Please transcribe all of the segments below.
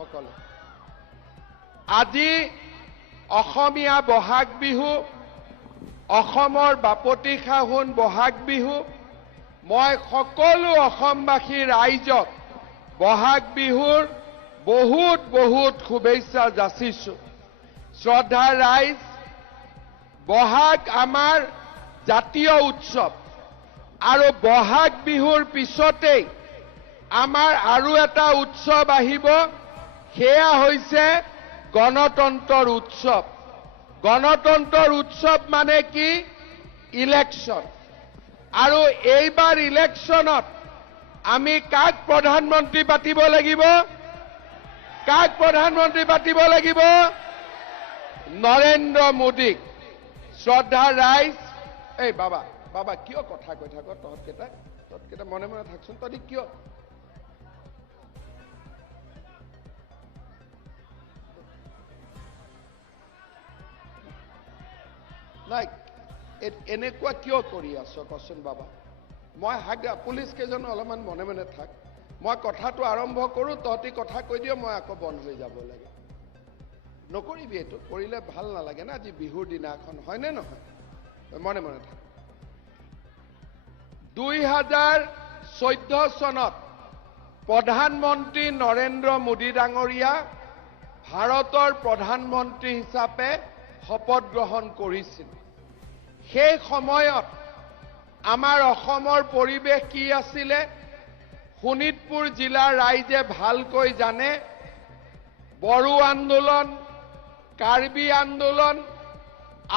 সকলে আজি অসমীয়া বহাগ বিহু অসমৰ বাপতি খাহুন বহাগ বিহু মই সকলো অসমবাসী ৰাইজক বহাগ বিহুৰ বহুত বহুত শুভেচ্ছা যাচিছো শ্ৰদ্ধা ৰাইজ বহাগ আমাৰ জাতীয় উৎসৱ আৰু বহাগ বিহুৰ পিছতেই আমাৰ আৰু এটা উৎসৱ আহিব সেয়া হৈছে গণতন্ত্ৰৰ উৎসৱ গণতন্ত্ৰৰ উৎসৱ মানে কি ইলেকশ্যন আৰু এইবাৰ ইলেকশ্যনত আমি কাক প্ৰধানমন্ত্ৰী পাতিব লাগিব নৰেন্দ্ৰ মোদীক শ্ৰদ্ধা ৰাইজ এই বাবা কিয় কথা কৈ থাক তহঁতকেইটা মনে মনে থাকচোন তহঁতি কিয় নাই এনেকুৱা কিয় কৰি আছ কচোন বাবা মই পুলিচ কেইজন অলপমান মনে মনে থাক মই কথাটো আৰম্ভ কৰোঁ তহঁতি কথা কৈ দিয় মই আকৌ বন্ধ হৈ যাব লাগে নকৰিবি এইটো কৰিলে ভাল নালাগে না আজি বিহুৰ দিনাখন হয়নে নহয় মনে মনে থাক 2014 চনত প্ৰধানমন্ত্ৰী নৰেন্দ্ৰ মোদী ডাঙৰীয়া ভাৰতৰ প্ৰধানমন্ত্ৰী হিচাপে শপত গ্ৰহণ কৰিছিল সেই সময়ত আমাৰ অসমৰ পৰিৱেশ কি আছিল শোণিতপুৰ জিলাৰ ৰাইজে ভালকৈ জানে বড়ো আন্দোলন কাৰ্বি আন্দোলন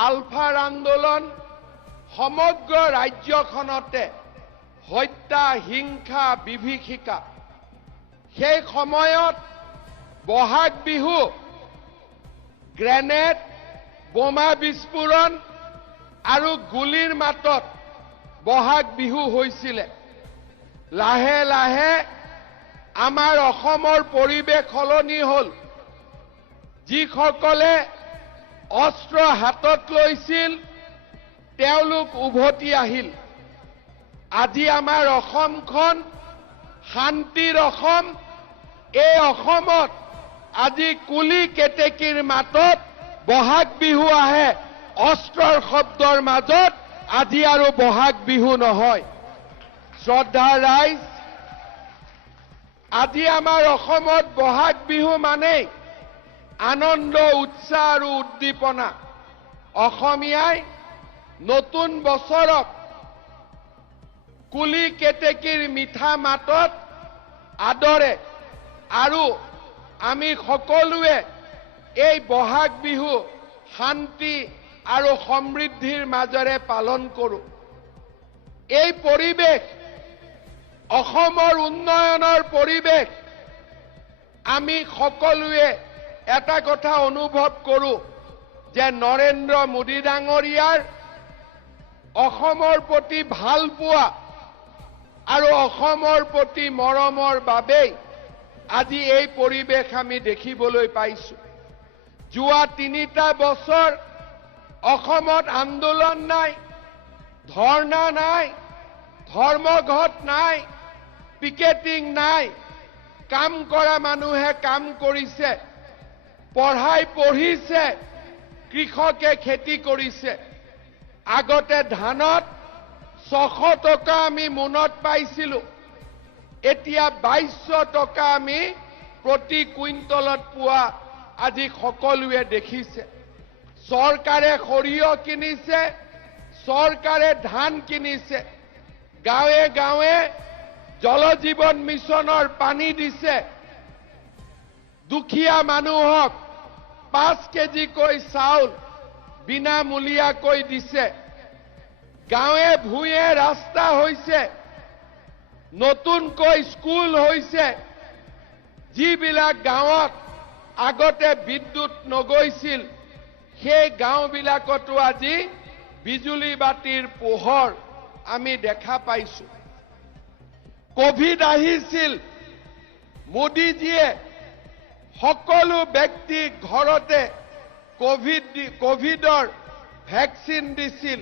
আলফাৰ আন্দোলন সমগ্ৰ ৰাজ্যখনতে হত্যা হিংসা বিভীষিকা সেই সময়ত বহাগ বিহু গ্ৰেনেড বোমা বিস্ফোৰণ আৰু গুলিৰ মাতত বহাগ বিহু হৈছিল লাহে লাহে আমাৰ অসমৰ পৰিৱেশ সলনি হ'ল যিসকলে অস্ত্ৰ হাতত লৈছিল তেওঁলোক উভতি আহিল আজি আমাৰ অসমখন শান্তিৰ অসম এই অসমত আজি কুলি কেতেকীৰ মাতত বহাগ বিহু আহে অস্ত্ৰৰ শব্দৰ মাজত আজি আৰু বহাগ বিহু নহয় শ্ৰদ্ধা ৰাইজ আজি আমাৰ অসমত বহাগ বিহু মানে আনন্দ উৎসাহ আৰু উদ্দীপনা অসমীয়াই নতুন বছৰক কুলি কেতেকীৰ মিঠা মাতত আদৰে আৰু আমি সকলোৱে এই বহাগ বিহু শান্তি আৰু সমৃদ্ধিৰ মাজেৰে পালন কৰোঁ এই পৰিৱেশ অসমৰ উন্নয়নৰ পৰিৱেশ আমি সকলোৱে এটা কথা অনুভৱ কৰোঁ যে নৰেন্দ্ৰ মোদী ডাঙৰীয়াৰ অসমৰ প্ৰতি ভাল পোৱা আৰু অসমৰ প্ৰতি মৰমৰ বাবেই আজি এই পৰিৱেশ আমি দেখিবলৈ পাইছোঁ যোৱা 3টা বছৰ অসমত আন্দোলন নাই ধৰ্ণা নাই ধৰ্মঘট নাই পিকেটিং নাই কাম কৰা মানুহে কাম কৰিছে পঢ়িছে কৃষকে খেতি কৰিছে আগতে ধানত 600 টকা আমি মোনত পাইছিলোঁ এতিয়া 2200 টকা আমি প্ৰতি কুইণ্টলত পোৱা আজি সকলোৱে দেখিছে চৰকাৰে সৰিয়হ কিনিছে চৰকাৰে ধান কিনিছে গাঁৱে গাঁৱে জল জীৱন মিছনৰ পানী দিছে দুখীয়া মানুহক 5 কেজিকৈ চাউল বিনামূলীয়াকৈ দিছে গাঁৱে ভূঞে ৰাস্তা হৈছে নতুনকৈ স্কুল হৈছে যিবিলাক গাঁৱত আগতে বিদ্যুৎ নগৈছিল সেই গাঁওবিলাকতো আজি বিজুলী বাতিৰ পোহৰ আমি দেখা পাইছোঁ কোভিড আহিছিল মোদীজীয়ে সকলো ব্যক্তিক ঘৰতে কোভিডৰ ভ্যাকচিন দিছিল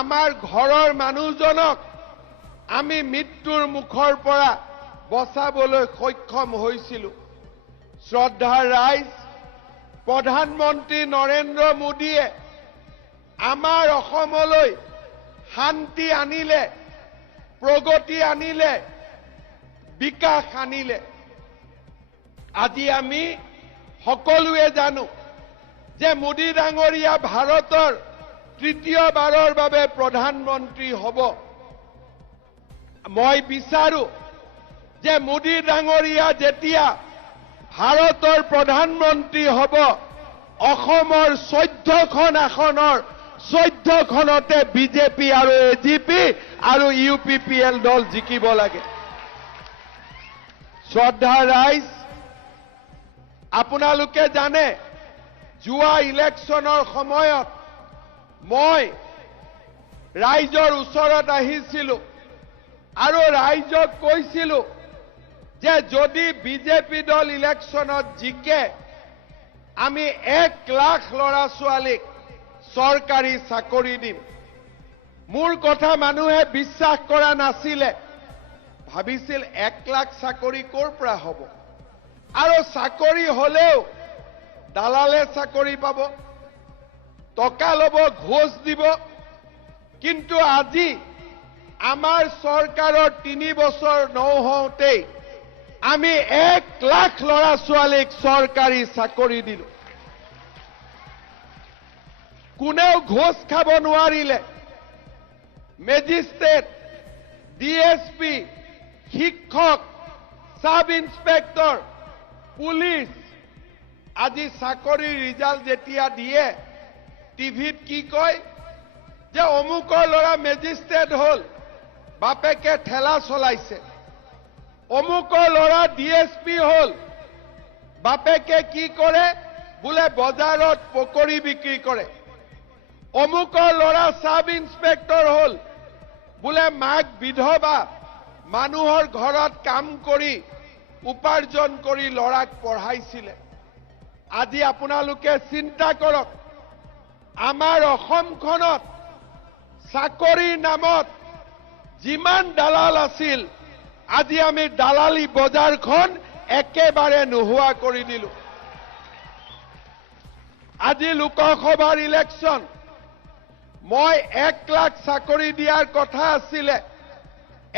আমাৰ ঘৰৰ মানুহজনক আমি মৃত্যুৰ মুখৰ পৰা বচাবলৈ সক্ষম হৈছিলোঁ শ্ৰদ্ধাৰ ৰাইজ, প্ৰধানমন্ত্ৰী নৰেন্দ্ৰ মোদীয়ে আমাৰ অসমলৈ শান্তি আনিলে, প্ৰগতি আনিলে, বিকাশ আনিলে। আজি আমি সকলোৱে জানো যে মোদী ডাঙৰীয়া ভাৰতৰ তৃতীয়বাৰৰ বাবে প্ৰধানমন্ত্ৰী হ'ব। মই বিচাৰো যে মোদী ডাঙৰীয়া যেতিয়া ভাৰতৰ প্ৰধানমন্ত্ৰী হ'ব, অসমৰ 14খন আসনৰ 14খনতে বিজেপি আৰু এজিপি আৰু UPPL দল জিকিব লাগে। শ্ৰদ্ধাৰ ৰাইজ, আপোনালোকে জানে যোৱা ইলেকশ্যনৰ সময়ত মই ৰাইজৰ ওচৰত আহিছিলো আৰু ৰাইজক কৈছিলো যে যদি বিজেপি দল ইলেকশ্যনত জিকে আমি 1 লাখ ল'ৰা-ছোৱালীক চৰকাৰী চাকৰি দিম। মোৰ কথা মানুহে বিশ্বাস কৰা নাছিলে, ভাবিছিল 1 লাখ চাকৰি ক'ৰ পৰা হ'ব, আৰু চাকৰি হ'লেও দালালে চাকৰি পাব, টকা ল'ব, ঘোষ দিব। কিন্তু আজি আমাৰ চৰকাৰৰ 3 বছৰ নহওঁতেই আমি 1 লাখ ল'ৰা-ছোৱালীক চৰকাৰী চাকৰি দিলো। কোনেও ঘোষ খাব নোৱাৰিলে। মেজিষ্ট্ৰেট, DSP, শিক্ষক, সাব ইন্সপেক্টৰ, পুলিচ আজি চাকৰিৰ ৰিজাল্ট যেতিয়া দিয়ে টিভিত কি কয় যে অমুকৰ ল'ৰা মেজিষ্ট্ৰেট হ'ল, বাপেকে ঠেলা চলাইছে। অমুকৰ ল'ৰা DSP হ'ল, বাপেকে কি কৰে বোলে বজাৰত পকৰি বিক্ৰী কৰে। অমুকৰ ল'ৰা সাব ইন্সপেক্টৰ হ'ল, বোলে মাক বিধৱা, মানুহৰ ঘৰত কাম কৰি উপাৰ্জন কৰি ল'ৰাক পঢ়াইছিলে। আজি আপোনালোকে চিন্তা কৰক, আমাৰ অসমখনত চাকৰিৰ নামত যিমান দালাল আছিল, আজি আমি দালালি বজাৰখন একেবাৰে নোহোৱা কৰি দিলো। আজি লোকসভাৰ ইলেকশ্যন, মই 1 লাখ চাকৰি দিয়াৰ কথা আছিলে,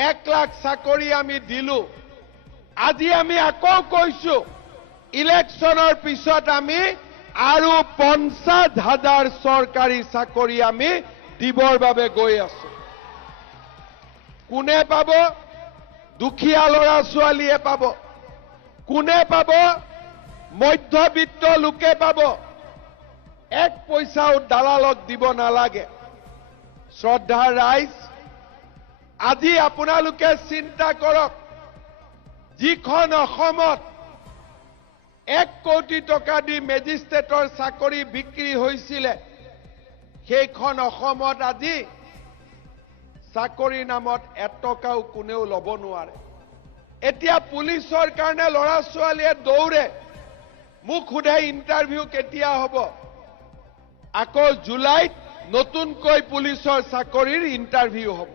1 লাখ চাকৰি আমি দিলো। আজি আমি আকৌ কৈছো ইলেকশ্যনৰ পিছত আমি আৰু 50,000 চৰকাৰী চাকৰি আমি দিবৰ বাবে গৈ আছো। কোনে পাব? দুখীয়া ল'ৰা-ছোৱালীয়ে পাব। কোনে পাব? মধ্যবিত্ত লোকে পাব। 1 পইচাও দালালক দিব নালাগে। শ্ৰদ্ধাৰ ৰাইজ, আজি আপোনালোকে চিন্তা কৰক, যিখন অসমত 1 কোটি টকা দি মেজিষ্ট্ৰেটৰ চাকৰি বিক্ৰী হৈছিলে, সেইখন অসমত আজি চাকৰিৰ নামত 1 টকাও কোনেও ল'ব নোৱাৰে। এতিয়া পুলিচৰ কাৰণে ল'ৰা-ছোৱালীয়ে দৌৰে। মোক সোধে ইণ্টাৰভিউ কেতিয়া হ'ব? আকৌ জুলাইত নতুনকৈ পুলিচৰ চাকৰিৰ ইণ্টাৰভিউ হ'ব।